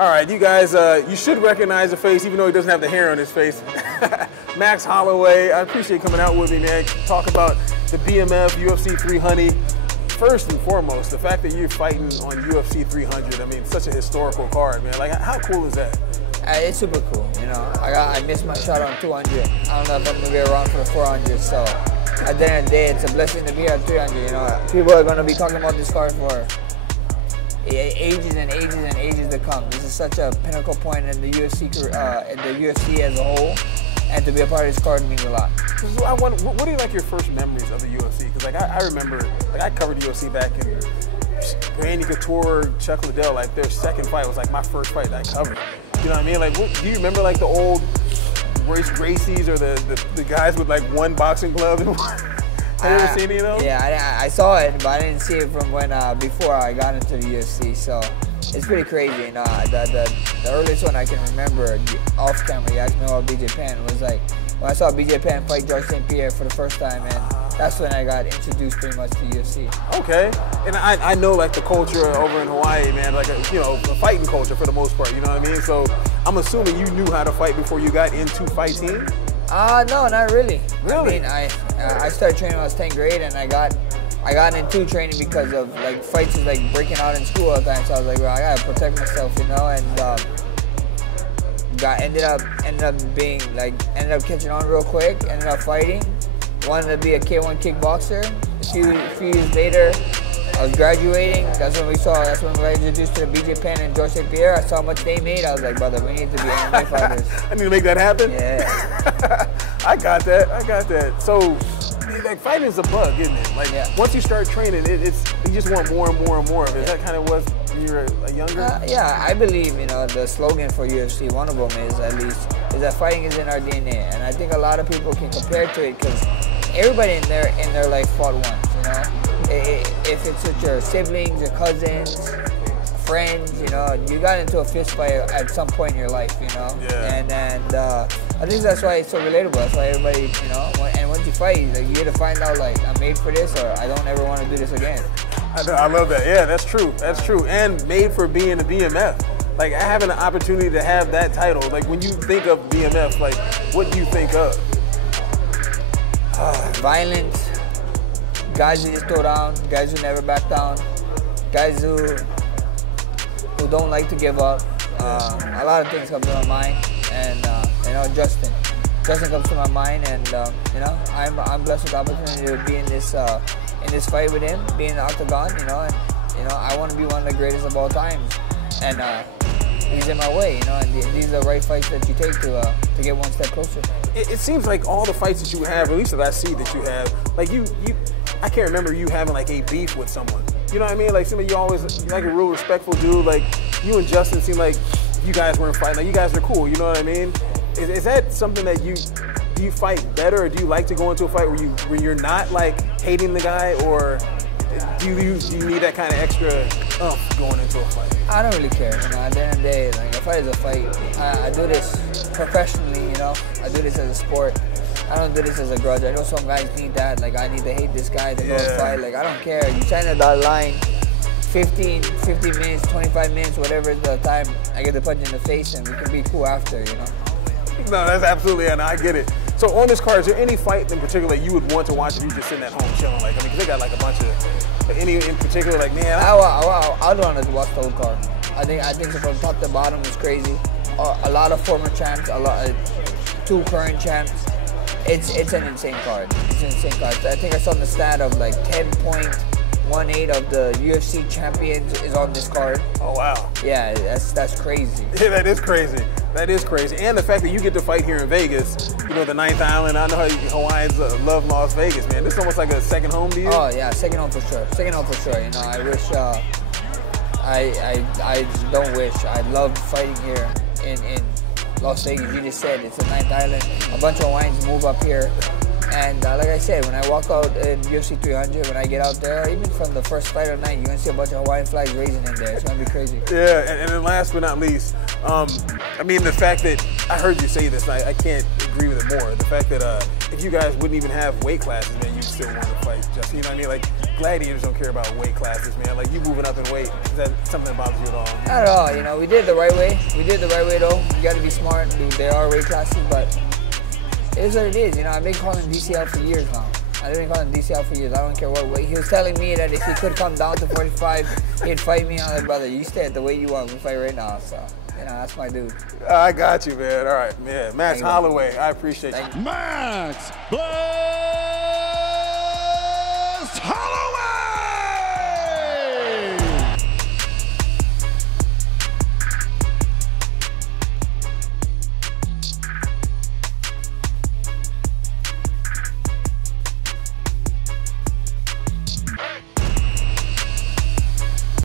All right, you guys, you should recognize the face, even though he doesn't have the hair on his face. Max Holloway, I appreciate coming out with me, man. Talk about the BMF, UFC 300. First and foremost, the fact that you're fighting on UFC 300, I mean, such a historical card, man. Like, how cool is that? It's super cool, you know. I missed my shot on 200. I don't know if I'm going to be around for the 400, so at the end of the day, it's a blessing to be on 300, you know. People are going to be talking about this card for ages and ages and ages to come. This is such a pinnacle point in the UFC as a whole, and to be a part of this card means a lot. So I wonder, what are like your first memories of the UFC? Because like I remember, like I covered the UFC back in Randy Couture, Chuck Liddell. Like their second fight was like my first fight that I covered. You know what I mean? Like, do you remember like the old Royce Gracies or the guys with like one boxing glove? Have you ever seen any of those? Yeah, I saw it, but I didn't see it from when before I got into the UFC. So it's pretty crazy. You know, the earliest one I can remember off camera, you asked me about BJ Penn, was like when I saw BJ Penn fight George St. Pierre for the first time, and that's when I got introduced pretty much to UFC. Okay, and I know like the culture over in Hawaii, man, like you know, the fighting culture for the most part. You know what I mean? So I'm assuming you knew how to fight before you got into fighting. No, not really. Really? I mean, I started training when I was 10th grade, and I got into training because of like fights is like breaking out in school all the time. So I was like, well, I gotta protect myself, you know, and ended up catching on real quick. Ended up fighting. Wanted to be a K1 kickboxer. A few years later, I was graduating. That's when we got introduced to the BJ Penn and George St. Pierre. I saw how much they made. I was like, brother, we need to be MMA fighters. I need to make that happen? Yeah. I got that. So, like, fighting is a bug, isn't it? Like, once you start training, you just want more and more and more of it. Is that kind of what when you were younger? Yeah, I believe, you know, the slogan for UFC, one of them is that fighting is in our DNA. And I think a lot of people can compare to it because everybody in their life fought once, you know? If it's with your siblings, your cousins, friends, you know, you got into a fist fight at some point in your life, you know? Yeah. And I think that's why it's so relatable. That's why everybody, you know, and once you fight, like, you get to find out, like, I'm made for this or I don't ever want to do this again. I love that. Yeah, that's true. That's true. And made for being a BMF. Like, having an opportunity to have that title, like, when you think of BMF, like, what do you think of? Violence. Guys who just throw down, guys who never back down, guys who don't like to give up. A lot of things come to my mind, and you know, Justin comes to my mind, and you know, I'm blessed with the opportunity to be in this fight with him, be in the octagon, you know, and you know, I want to be one of the greatest of all time, and he's in my way, you know, and these are the right fights that you take to get one step closer. It seems like all the fights that you have, at least that I see that you have, like I can't remember you having like a beef with someone. You know what I mean? Like somebody you always like a real respectful dude. Like you and Justin seem like you guys weren't fighting. Like you guys are cool. You know what I mean? Is that something that do you fight better, or do you like to go into a fight where you're not like hating the guy, or do you need that kind of extra going into a fight? I don't really care. You know, at the end of the day, like a fight is a fight. I do this professionally. You know, I do this as a sport. I don't do this as a grudge. I know some guys need that. Like, I need to hate this guy to go and fight. Like, I don't care. You sign a dotted line, 15 minutes, 25 minutes, whatever the time, I get to punch you in the face and we can be cool after, you know? No, that's absolutely, and I get it. So on this card, is there any fight in particular you would want to watch if you just sitting at home chilling? Like, I mean, because they got like a bunch of, any in particular, like, man. I'd want to watch the whole card. I think from top to bottom is crazy. A lot of former champs, two current champs. It's an insane card. It's an insane card. I think I saw the stat of like 10.18 of the UFC champions is on this card. Oh wow. Yeah, that's crazy. Yeah, that is crazy. That is crazy. And the fact that you get to fight here in Vegas, you know, the 9th Island. I know how Hawaiians love Las Vegas, man. This is almost like a second home to you. Oh yeah, second home for sure. Second home for sure. You know, I wish. I don't wish. I love fighting here in Las Vegas. You just said it's a 9th Island. A bunch of Hawaiians move up here. And like I said, when I walk out in UFC 300, when I get out there, even from the first fight of the night, you're going to see a bunch of Hawaiian flags raising in there. It's going to be crazy. Yeah, and then last but not least, I mean, the fact that, I heard you say this, and I can't agree with it more, the fact that if you guys wouldn't even have weight classes, then you'd still want to fight Justin. You know what I mean? Like, gladiators don't care about weight classes, man. Like, you moving up in weight, is that something that bothers you at all? Not at all. You know, we did it the right way. We did it the right way, though. You got to be smart. There are weight classes, but it is what it is. You know, I've been calling DCL for years now. I've been calling DCL for years. I don't care what weight. He was telling me that if he could come down to 45, he'd fight me. I'm like, brother, you stay at the weight you want. We fight right now. So, you know, that's my dude. I got you, man. All right, man. Max Holloway, I appreciate you. Max Blessed